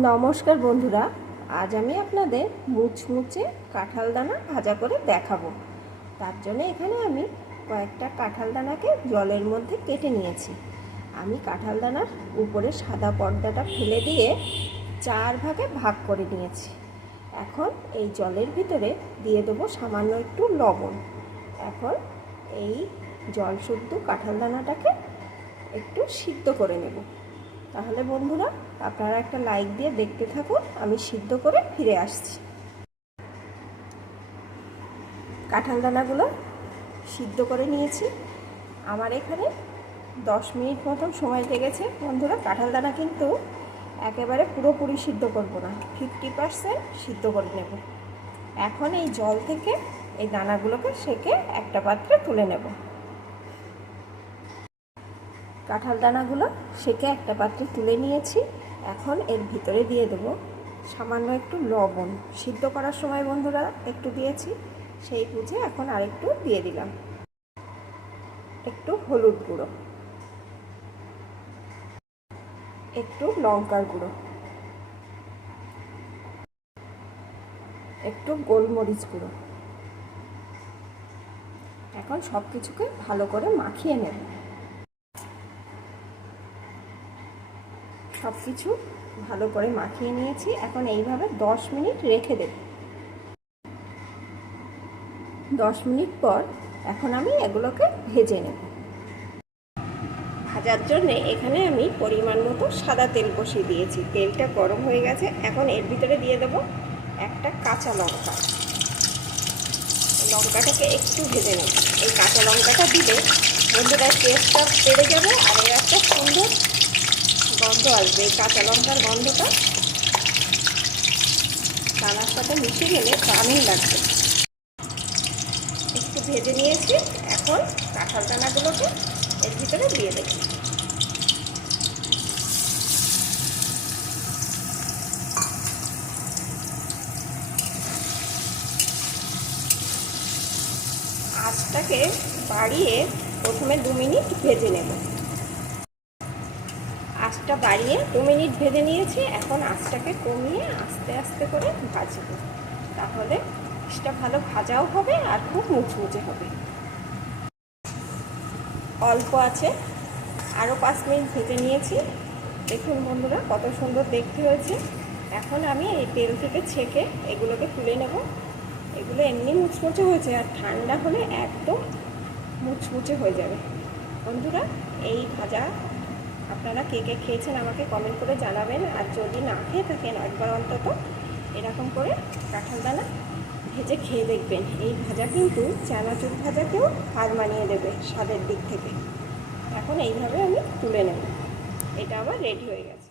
নমস্কার বন্ধুরা, আজ আমি আপনাদের মুচমুচে কাঁঠাল দানা ভাজা করে দেখাবো। তার জন্য এখানে আমি কয়েকটা কাঁঠাল দানাকে জলের মধ্যে কেটে নিয়েছি। আমি কাঁঠাল দানার উপরে সাদা পর্দাটা ফেলে দিয়ে চার ভাগে ভাগ করে নিয়েছি। এখন এই জলের ভিতরে দিয়ে দেবো সামান্য একটু লবণ। এখন এই জল শুদ্ধ কাঁঠাল দানাটাকে একটু সিদ্ধ করে নেব। তাহলে বন্ধুরা, আপনারা একটা লাইক দিয়ে দেখতে থাকুন, আমি সিদ্ধ করে ফিরে আসছি। কাঁঠাল দানাগুলো সিদ্ধ করে নিয়েছি। আমার এখানে দশ মিনিট মতন সময় লেগেছে। বন্ধুরা, কাঁঠাল দানা কিন্তু একেবারে পুরোপুরি সিদ্ধ করব না। ফিফটি পারসেন্ট সিদ্ধ করে নেব। এখন এই জল থেকে এই দানাগুলোকে সেকে একটা পাত্রে তুলে নেব। কাঁঠাল দানাগুলো সেকে একটা পাত্রে তুলে নিয়েছি। এখন এর ভিতরে দিয়ে দেবো সামান্য একটু লবণ। সিদ্ধ করার সময় বন্ধুরা একটু দিয়েছি, সেই বুঝে এখন আরেকটু দিয়ে দিলাম। একটু হলুদ গুঁড়ো। একটু লঙ্কার গুঁড়ো। একটু গোলমরিচ গুঁড়ো। এখন সব কিছুকে ভালো করে মাখিয়ে নেব। সব কিছু ভালো করে মাখিয়ে নিয়েছি। এখন এইভাবে দশ মিনিট রেখে দেব। দশ মিনিট পর এখন আমি এগুলোকে ভেজে নেব। ভাজার জন্যে এখানে আমি পরিমাণ মতো সাদা তেল বসিয়ে দিয়েছি। তেলটা গরম হয়ে গেছে। এখন এর ভিতরে দিয়ে দেব একটা কাঁচা লঙ্কা। লঙ্কাটাকে একটু ভেজে নেব। এই কাঁচা লঙ্কাটা দিলে বন্ধুরা টেস্টটা বেড়ে যাবে আর এর একটা সুন্দর গন্ধ আসবে, কাঁচা লঙ্কার গন্ধটা। দানার সাথে মিশে গেলে দারুণ লাগবে। একটু ভেজে নিয়েছি, এখন কাঁঠাল দানাগুলোকে এর ভিতরে দিয়ে দেব। আঁচটাকে বাড়িয়ে প্রথমে দু মিনিট ভেজে নেব। আঁচটা বাড়িয়ে দু মিনিট ভেজে নিয়েছি। এখন আঁচটাকে কমিয়ে আস্তে আস্তে করে ভাজবো। তাহলে সেটা ভালো ভাজাও হবে আর খুব মুচমুচে হবে। অল্প আছে। আরও পাঁচ মিনিট ভেজে নিয়েছি। দেখুন বন্ধুরা, কত সুন্দর দেখতে হয়েছে। এখন আমি এই তেল থেকে ছেঁকে এগুলোকে তুলে নেব। এগুলো এমনি মুচমুচে হয়েছে আর ঠান্ডা হলে একদম মুচমুচে হয়ে যাবে। বন্ধুরা, এই ভাজা আপনারা কে কে খেয়েছেন আমাকে কমেন্ট করে জানাবেন। আর যদি না খেয়ে থাকেন একবার অন্তত এরকম করে কাঁঠাল দানা ভেজে খেয়ে দেখবেন। এই ভাজা কিন্তু চানাচুর ভাজাকেও হার মানিয়ে দেবে স্বাদের দিক থেকে। এখন এইভাবে আমি তুলে নেব। এটা আমার রেডি হয়ে গেছে।